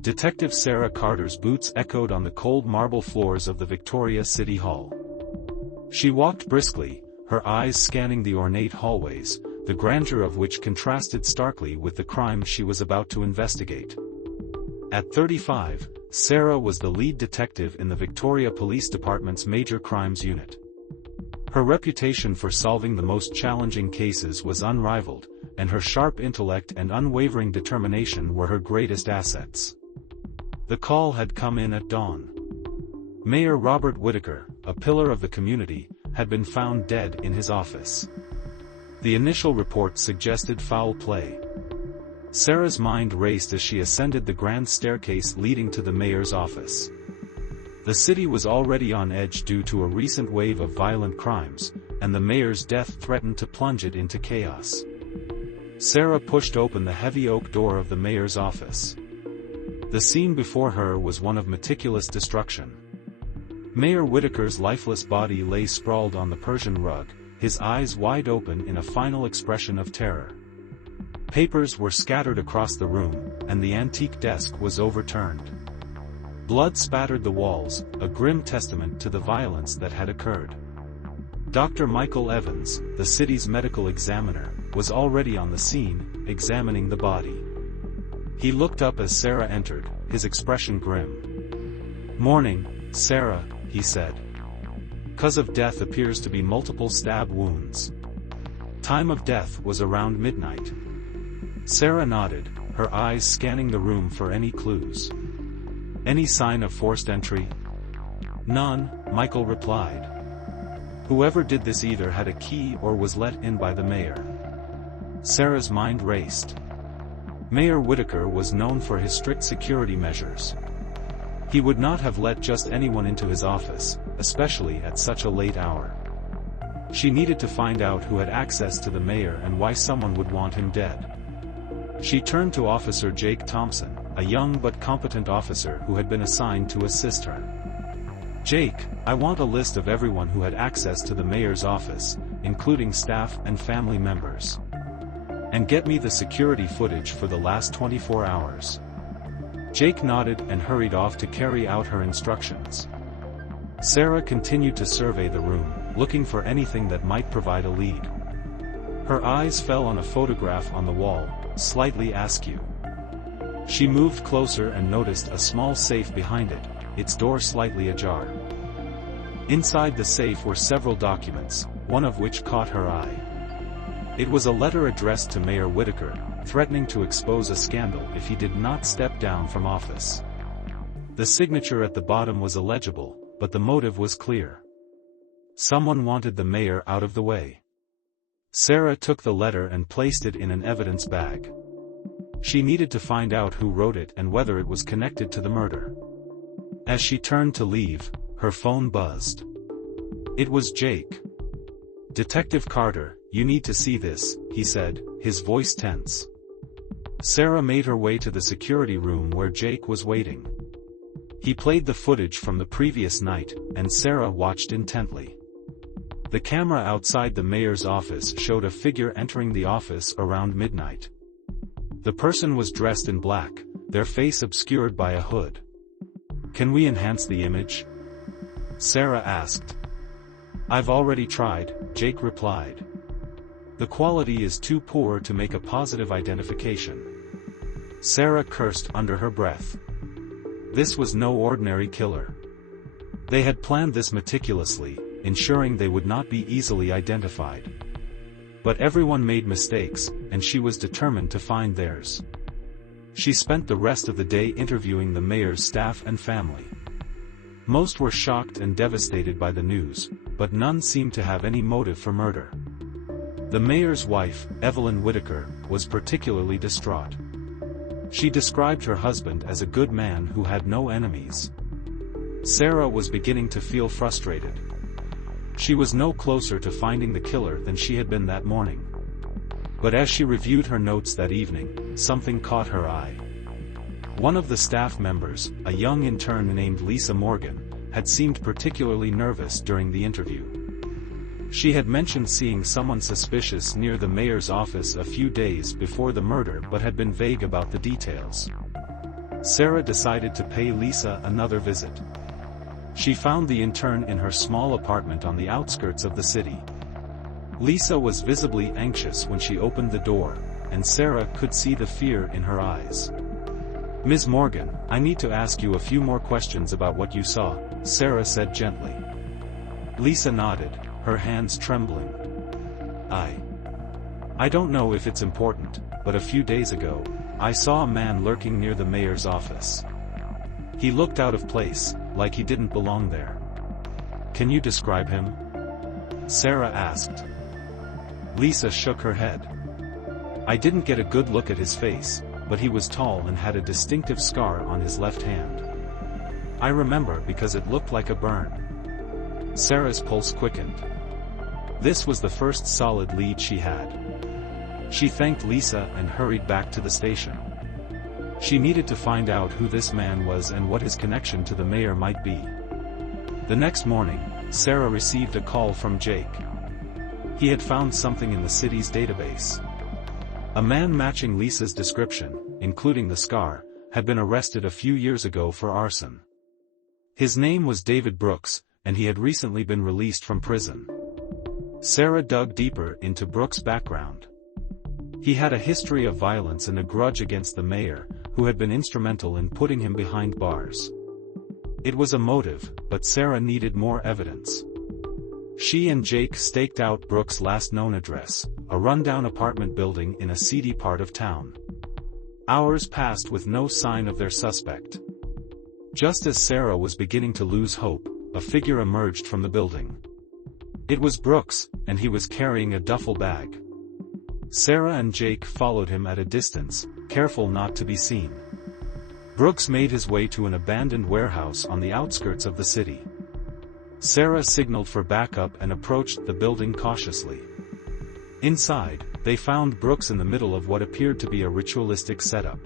Detective Sarah Carter's boots echoed on the cold marble floors of the Victoria City Hall. She walked briskly, her eyes scanning the ornate hallways, the grandeur of which contrasted starkly with the crime she was about to investigate. At 35, Sarah was the lead detective in the Victoria Police Department's Major Crimes Unit. Her reputation for solving the most challenging cases was unrivaled, and her sharp intellect and unwavering determination were her greatest assets. The call had come in at dawn. Mayor Robert Whittaker, a pillar of the community, had been found dead in his office. The initial report suggested foul play. Sarah's mind raced as she ascended the grand staircase leading to the mayor's office. The city was already on edge due to a recent wave of violent crimes, and the mayor's death threatened to plunge it into chaos. Sarah pushed open the heavy oak door of the mayor's office. The scene before her was one of meticulous destruction. Mayor Whittaker's lifeless body lay sprawled on the Persian rug, his eyes wide open in a final expression of terror. Papers were scattered across the room, and the antique desk was overturned. Blood spattered the walls, a grim testament to the violence that had occurred. Dr. Michael Evans, the city's medical examiner, was already on the scene, examining the body. He looked up as Sarah entered, his expression grim. "Morning, Sarah," he said. "Cause of death appears to be multiple stab wounds. Time of death was around midnight." Sarah nodded, her eyes scanning the room for any clues. "Any sign of forced entry?" "None," Michael replied. "Whoever did this either had a key or was let in by the mayor." Sarah's mind raced. Mayor Whittaker was known for his strict security measures. He would not have let just anyone into his office, especially at such a late hour. She needed to find out who had access to the mayor and why someone would want him dead. She turned to Officer Jake Thompson, a young but competent officer who had been assigned to assist her. "Jake, I want a list of everyone who had access to the mayor's office, including staff and family members. And get me the security footage for the last 24 hours. Jake nodded and hurried off to carry out her instructions. Sarah continued to survey the room, looking for anything that might provide a lead. Her eyes fell on a photograph on the wall, slightly askew. She moved closer and noticed a small safe behind it, its door slightly ajar. Inside the safe were several documents, one of which caught her eye. It was a letter addressed to Mayor Whittaker, threatening to expose a scandal if he did not step down from office. The signature at the bottom was illegible, but the motive was clear. Someone wanted the mayor out of the way. Sarah took the letter and placed it in an evidence bag. She needed to find out who wrote it and whether it was connected to the murder. As she turned to leave, her phone buzzed. It was Jake. "Detective Carter, you need to see this," he said, his voice tense. Sarah made her way to the security room where Jake was waiting. He played the footage from the previous night, and Sarah watched intently. The camera outside the mayor's office showed a figure entering the office around midnight. The person was dressed in black, their face obscured by a hood. "Can we enhance the image?" Sarah asked. "I've already tried," Jake replied. "The quality is too poor to make a positive identification." Sarah cursed under her breath. This was no ordinary killer. They had planned this meticulously, ensuring they would not be easily identified. But everyone made mistakes, and she was determined to find theirs. She spent the rest of the day interviewing the mayor's staff and family. Most were shocked and devastated by the news, but none seemed to have any motive for murder. The mayor's wife, Evelyn Whittaker, was particularly distraught. She described her husband as a good man who had no enemies. Sarah was beginning to feel frustrated. She was no closer to finding the killer than she had been that morning. But as she reviewed her notes that evening, something caught her eye. One of the staff members, a young intern named Lisa Morgan, had seemed particularly nervous during the interview. She had mentioned seeing someone suspicious near the mayor's office a few days before the murder but had been vague about the details. Sarah decided to pay Lisa another visit. She found the intern in her small apartment on the outskirts of the city. Lisa was visibly anxious when she opened the door, and Sarah could see the fear in her eyes. "Ms. Morgan, I need to ask you a few more questions about what you saw," Sarah said gently. Lisa nodded, her hands trembling. I don't know if it's important, but a few days ago, I saw a man lurking near the mayor's office. He looked out of place, like he didn't belong there. Can you describe him?" Sarah asked. Lisa shook her head. "I didn't get a good look at his face, but he was tall and had a distinctive scar on his left hand. I remember because it looked like a burn." Sarah's pulse quickened. This was the first solid lead she had. She thanked Lisa and hurried back to the station. She needed to find out who this man was and what his connection to the mayor might be. The next morning, Sarah received a call from Jake. He had found something in the city's database. A man matching Lisa's description, including the scar, had been arrested a few years ago for arson. His name was David Brooks, and he had recently been released from prison. Sarah dug deeper into Brooks' background. He had a history of violence and a grudge against the mayor, who had been instrumental in putting him behind bars. It was a motive, but Sarah needed more evidence. She and Jake staked out Brooks' last known address, a rundown apartment building in a seedy part of town. Hours passed with no sign of their suspect. Just as Sarah was beginning to lose hope, a figure emerged from the building. It was Brooks, and he was carrying a duffel bag. Sarah and Jake followed him at a distance, careful not to be seen. Brooks made his way to an abandoned warehouse on the outskirts of the city. Sarah signaled for backup and approached the building cautiously. Inside, they found Brooks in the middle of what appeared to be a ritualistic setup.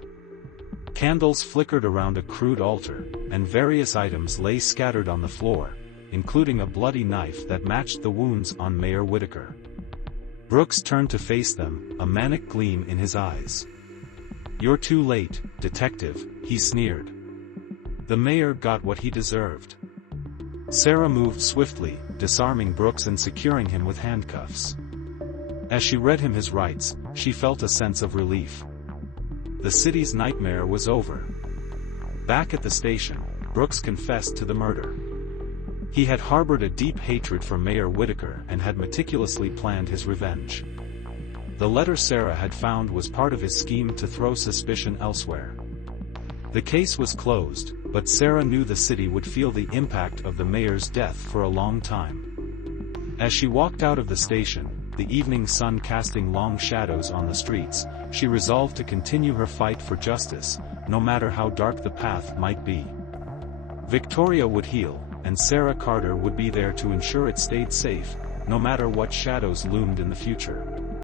Candles flickered around a crude altar, and various items lay scattered on the floor, including a bloody knife that matched the wounds on Mayor Whitaker. Brooks turned to face them, a manic gleam in his eyes. "You're too late, detective," he sneered. The mayor got what he deserved. Sarah moved swiftly, disarming Brooks and securing him with handcuffs. As she read him his rights, she felt a sense of relief. The city's nightmare was over. Back at the station, Brooks confessed to the murder. He had harbored a deep hatred for Mayor Whitaker and had meticulously planned his revenge. The letter Sarah had found was part of his scheme to throw suspicion elsewhere. The case was closed, but Sarah knew the city would feel the impact of the mayor's death for a long time. As she walked out of the station, the evening sun casting long shadows on the streets, she resolved to continue her fight for justice, no matter how dark the path might be. Victoria would heal, and Sarah Carter would be there to ensure it stayed safe, no matter what shadows loomed in the future.